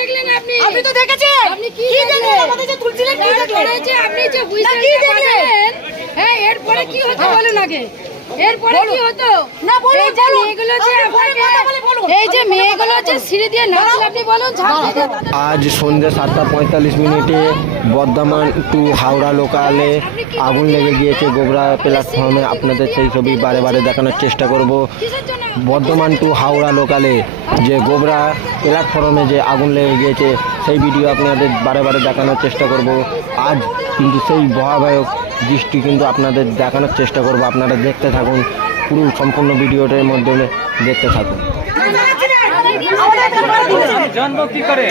দেখলেন আপনি? আপনি তো দেখেছেন। আপনি কি দেখলেন? আমাদের যে তুলছিলেন কি দেখলেন? যে আপনি যে কি দেখলেন? হ্যাঁ এরপরে কি হতো বলুন আগে। এরপরে কি হতো? না, বলুন, বলুন। যে আপনাকে। এই যে মেয়েগুলো যে সিঁড়ি দিয়ে নাচলে আপনি বলুন আজ সন্ধ্যা সাতটা পঁয়তাল্লিশ মিনিটে বর্ধমান টু হাওড়া লোকালে আগুন লেগে গিয়েছে গোবরা প্ল্যাটফর্মে। আপনাদের সেই ছবি বারে বারে দেখানোর চেষ্টা করব। বর্ধমান টু হাওড়া লোকালে যে গোবরা প্ল্যাটফর্মে যে আগুন লেগে গিয়েছে সেই ভিডিও আপনাদের বারে বারে দেখানোর চেষ্টা করব। আজ কিন্তু সেই ভয়াবহ দৃষ্টি কিন্তু আপনাদের দেখানোর চেষ্টা করব। আপনারা দেখতে থাকুন পুরো সম্পূর্ণ ভিডিওটার মাধ্যমে দেখতে থাকুন। জন্ম কি করে?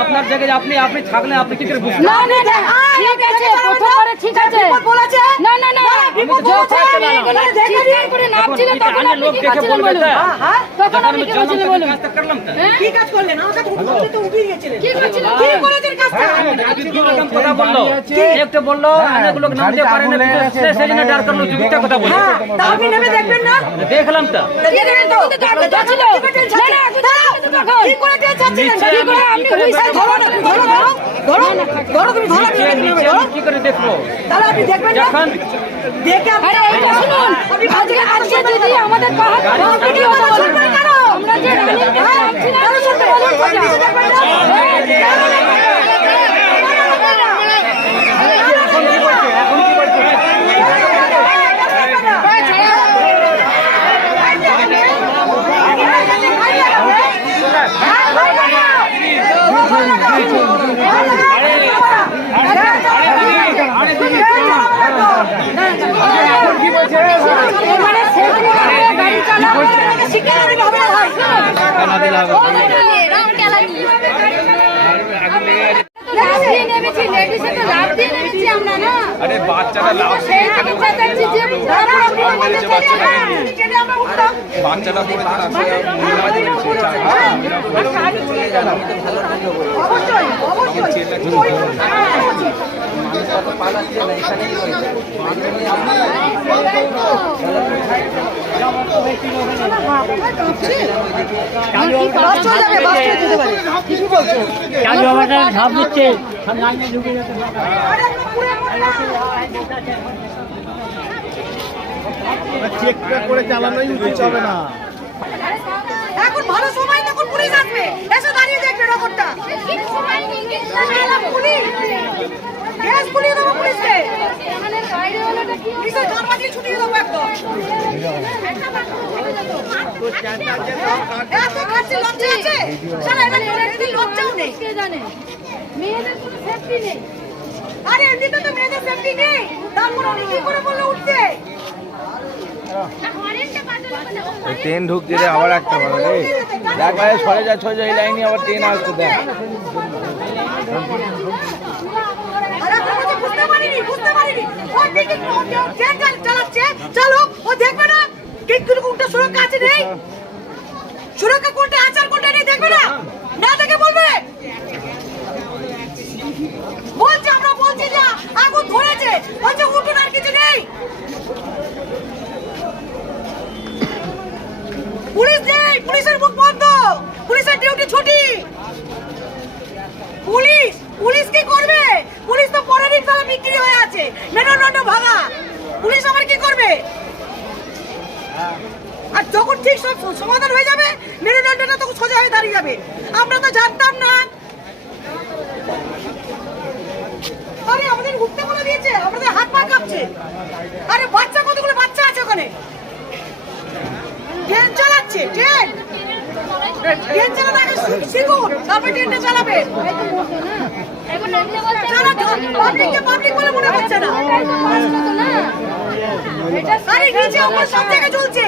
আপনার জায়গায় আপনি আপনি থাকলে আপনি কি করে বুঝবেন না না না, ঠিক আছে প্রথমবারে ঠিক আছে বলেছে? না না না যখন? মেয়েগুলো দেখে চিৎকার করে নাচছিল তখন আপনি কি দেখে করছিলেন বলুন হ্যাঁ? তখন আপনি আমি কি করছিলেন বলুন হ্যাঁ? কি কাজ করলেন? আমাকে তো উঠিয়ে গেছিলেন। কি করছিলেন কি করেছেন কাজটা? কথা বলল একটু বলল অনেক লোক নামতে পারে না সে- সেই জন্য ডার করল যুক্তিটা কথা বলে হ্যাঁ, তা আপনি নেমে দেখবেন না? দেখলাম তো দেখবেন তো? ট্রেন না, না, কি করে ট্রেন চাচ্ছিলেন? কি করে আপনি হুইসেল ধরো না, ধরো, ধরো, ধরো, ধরো, তুমি ধরো, ধরো। কি করে দেখব তাহলে আপনি দেখবেন না? দেখে আপনি- শুনুন আজকে আজকে যদি আমাদের পাহাড় ভিডিও কথা বলুন শুনবেন কেন? আমরা যে রানীর কাছে হ্যাঁ, যাচ্ছি না, কেন শুনবেন? বলুন আপনি কথা। দেখবেন না? এখন কি বলছে এখন কি বলছে এবারে সেদিন গাড়ি চালাবো শিক্ষা দিতে হবে না, ভাই। লাভ দিয়ে নেমেছি লেডিসে তো লাভ দিয়ে নেমেছি আমরা না আরে বাচ্চাটা লাভ সেই আমি চেঁচাচ্ছি যে তারপর আপনি আম মেরেছে বলতে বাচ্চাটাকে চাইলেন। নিয়ে। ট্রেনে আমরা উঠতাম। বাচ্চাটা পড়ে অবশ্যই, অবশ্যই। যেতে পারে। ঝাঁপ দিচ্ছে আরে আমরা পুরো এখন ভালো সময় তখন পুলিশ আসবে। ট্রেন ঢুকছে রে, আবার একটা ভালো রে। একবারে সরে যা ছয় এই লাইনে আবার ট্রেন আপনি বলছেন বুঝতে ও দেখবে সুরক্ষা আছে নেই? সুরক্ষা কোনটা আছে কোনটা নেই দেখবে না? না দেখে বলবে? বলছে, আমরা বলছি যে আগুন ধরেছে, বলছে উঠুন, আর কিছু নেই। পুলিশ নেই, পুলিশের মুখ বন্ধ, পুলিশের ডিউটি ছুটি। পুলিশ পুলিশ কি করবে? পুলিশ তো পরের তলা বিক্রি হয়ে আছে, মেরুদণ্ড ভাঙা। পুলিশ আবার কি করবে? আর যখন ঠিক সব সমাধান হয়ে যাবে, মেরুদণ্ডটা তখন সোজা হয়ে দাঁড়িয়ে যাবে। আমরা তো জানতাম না। আমাদের দিয়েছে হাত পা কাঁপছে। আরে, বাচ্চা বাচ্চা আছে ওখানে? ট্রেন চালাচ্ছে, ট্রেন। ট্রেন ট্রেনটা চালাবে। পাবলিককে পাবলিক বলে মনে হচ্ছে না আরে নিচে উপর সব জায়গায় চলছে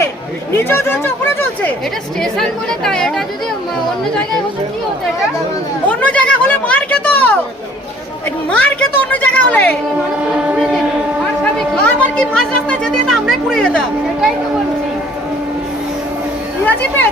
নিচেও চলছে উপরে চলছে এটা স্টেশন বলে তাই এটা যদি অন্য জায়গায় হতো কি হতো এটা? অন্য জায়গায় হলে মার খেত। মার খেত অন্য জায়গায় হলে। আর খাবে কি? মাঝ রাস্তায় যেতে আমরাই পুড়ে যেতাম। এটাই তো বলছি। পেয়েছে।